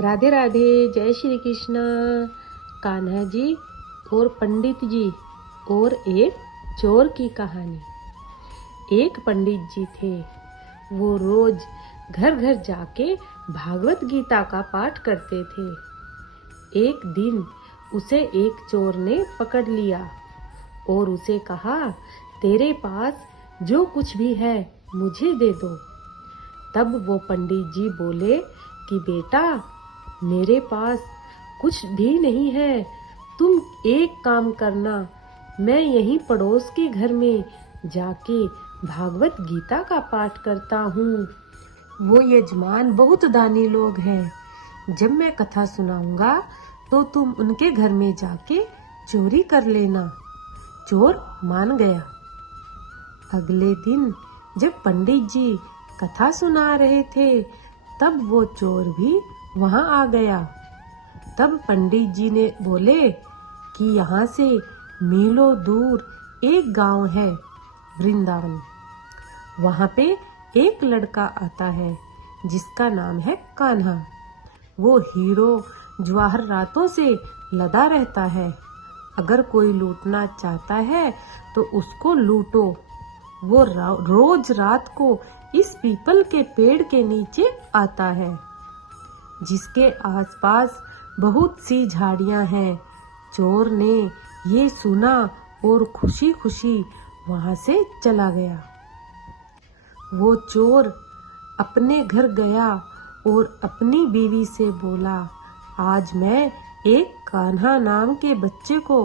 राधे राधे, जय श्री कृष्णा। कान्हा जी और पंडित जी और एक चोर की कहानी। एक पंडित जी थे। वो रोज घर घर जाके भागवत गीता का पाठ करते थे। एक दिन उसे एक चोर ने पकड़ लिया और उसे कहा, तेरे पास जो कुछ भी है मुझे दे दो। तब वो पंडित जी बोले कि बेटा, मेरे पास कुछ भी नहीं है। तुम एक काम करना, मैं यहीं पड़ोस के घर में जाके भागवत गीता का पाठ करता हूँ। वो यजमान बहुत दानी लोग हैं। जब मैं कथा सुनाऊंगा तो तुम उनके घर में जाके चोरी कर लेना। चोर मान गया। अगले दिन जब पंडित जी कथा सुना रहे थे, तब वो चोर भी वहां आ गया। तब पंडित जी ने बोले कि यहाँ से मीलों दूर एक गांव है, वृंदावन। वहां पे एक लड़का आता है जिसका नाम है कान्हा। वो हीरो जवाहरातों से लदा रहता है। अगर कोई लूटना चाहता है तो उसको लूटो। वो रोज रात को इस पीपल के पेड़ के नीचे आता है, जिसके आसपास बहुत सी झाड़ियां हैं। चोर ने ये सुना और खुशी खुशी वहां से चला गया। वो चोर अपने घर गया और अपनी बीवी से बोला, आज मैं एक कान्हा नाम के बच्चे को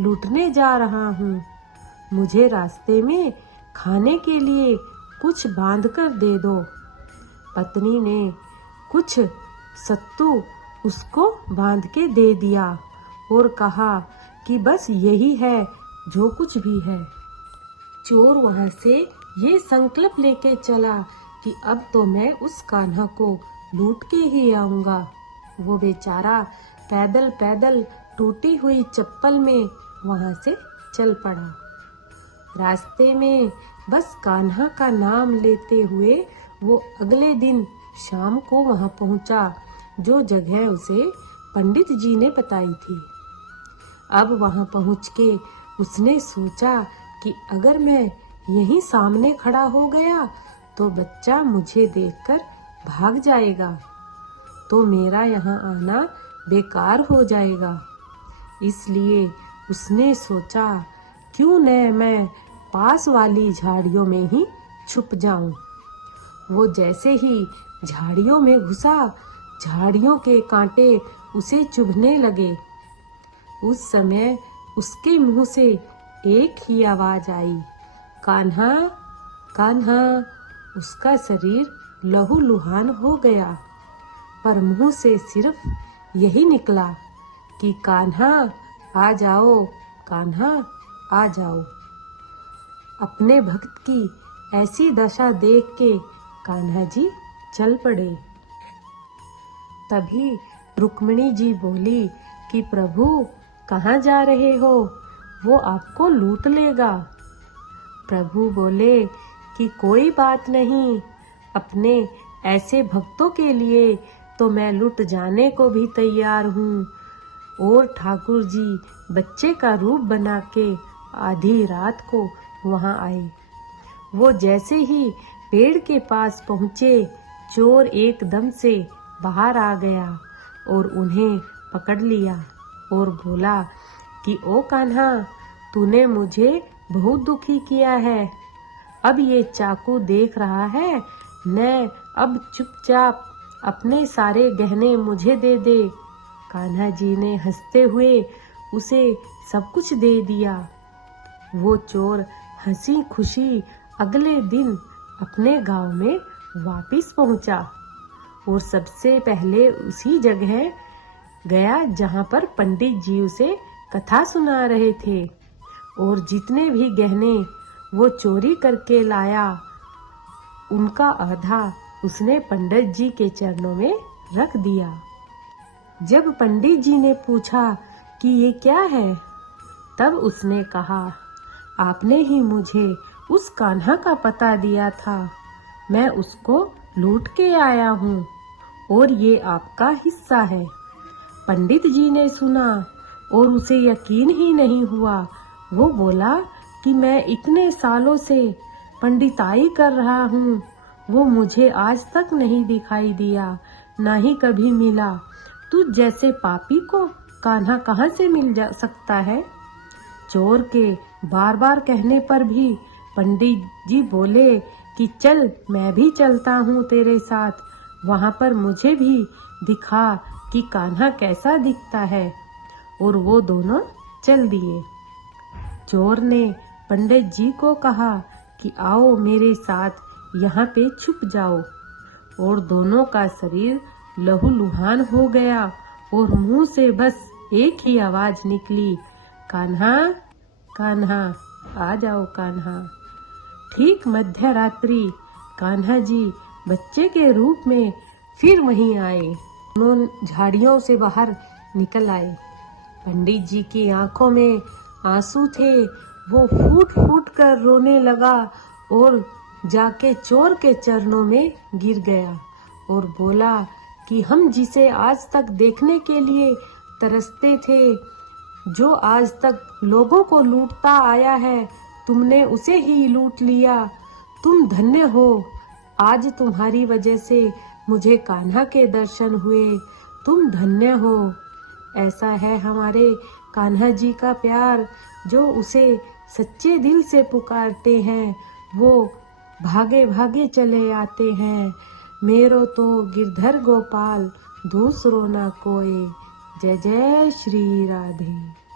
लूटने जा रहा हूँ। मुझे रास्ते में खाने के लिए कुछ बांध कर दे दो। पत्नी ने कुछ सत्तू उसको बांध के दे दिया और कहा कि बस यही है जो कुछ भी है। चोर वहां से ये संकल्प लेके चला कि अब तो मैं उस कान्हा को लूट के ही आऊंगा। वो बेचारा पैदल पैदल टूटी हुई चप्पल में वहां से चल पड़ा। रास्ते में बस कान्हा का नाम लेते हुए वो अगले दिन शाम को वहां पहुंचा, जो जगह उसे पंडित जी ने बताई थी। अब वहां पहुंच के उसने सोचा कि अगर मैं यहीं सामने खड़ा हो गया तो बच्चा मुझे देखकर भाग जाएगा, तो मेरा यहाँ आना बेकार हो जाएगा। इसलिए उसने सोचा, क्यों न मैं पास वाली झाड़ियों में ही छुप जाऊं। वो जैसे ही झाड़ियों में घुसा, झाड़ियों के कांटे उसे चुभने लगे। उस समय उसके मुंह से एक ही आवाज आई, कान्हा कान्हा। उसका शरीर लहूलुहान हो गया, पर मुंह से सिर्फ यही निकला कि कान्हा आ जाओ, कान्हा आ जाओ। अपने भक्त की ऐसी दशा देख के कान्हा जी चल पड़े। तभी रुक्मिणी जी बोली कि प्रभु, कहाँ जा रहे हो? वो आपको लूट लेगा। प्रभु बोले कि कोई बात नहीं, अपने ऐसे भक्तों के लिए तो मैं लुट जाने को भी तैयार हूँ। और ठाकुर जी बच्चे का रूप बना के आधी रात को वहां आए। वो जैसे ही पेड़ के पास पहुंचे, चोर एकदम से बाहर आ गया और उन्हें पकड़ लिया और बोला कि ओ कान्हा, तूने मुझे बहुत दुखी किया है। अब ये चाकू देख रहा है न, अब चुपचाप अपने सारे गहने मुझे दे दे। कान्हा जी ने हंसते हुए उसे सब कुछ दे दिया। वो चोर हंसी खुशी अगले दिन अपने गांव में वापस पहुंचा और सबसे पहले उसी जगह गया जहां पर पंडित जी उसे कथा सुना रहे थे। और जितने भी गहने वो चोरी करके लाया, उनका आधा उसने पंडित जी के चरणों में रख दिया। जब पंडित जी ने पूछा कि ये क्या है, तब उसने कहा, आपने ही मुझे उस कान्हा का पता दिया था, मैं उसको लूट के आया हूँ और ये आपका हिस्सा है। पंडित जी ने सुना और उसे यकीन ही नहीं हुआ। वो बोला कि मैं इतने सालों से पंडिताई कर रहा हूँ, वो मुझे आज तक नहीं दिखाई दिया, ना ही कभी मिला। तुझ जैसे पापी को कान्हा कहाँ से मिल जा सकता है? चोर के बार बार कहने पर भी पंडित जी बोले कि चल, मैं भी चलता हूँ तेरे साथ, वहाँ पर मुझे भी दिखा कि कान्हा कैसा दिखता है। और वो दोनों चल दिए। चोर ने पंडित जी को कहा कि आओ मेरे साथ, यहाँ पे छुप जाओ। और दोनों का शरीर लहूलुहान हो गया और मुंह से बस एक ही आवाज निकली, कान्हा कान्हा, आ जाओ कान्हा। ठीक मध्य रात्रि कान्हा जी बच्चे के रूप में फिर वहीं आए। दोनों झाड़ियों से बाहर निकल आए। पंडित जी की आंखों में आंसू थे। वो फूट फूट कर रोने लगा और जाके चोर के चरणों में गिर गया और बोला कि हम जिसे आज तक देखने के लिए तरसते थे, जो आज तक लोगों को लूटता आया है, तुमने उसे ही लूट लिया। तुम धन्य हो, आज तुम्हारी वजह से मुझे कान्हा के दर्शन हुए। तुम धन्य हो। ऐसा है हमारे कान्हा जी का प्यार, जो उसे सच्चे दिल से पुकारते हैं वो भागे भागे चले आते हैं। मेरो तो गिरधर गोपाल, दूसरो ना कोई। जय जय श्री राधे।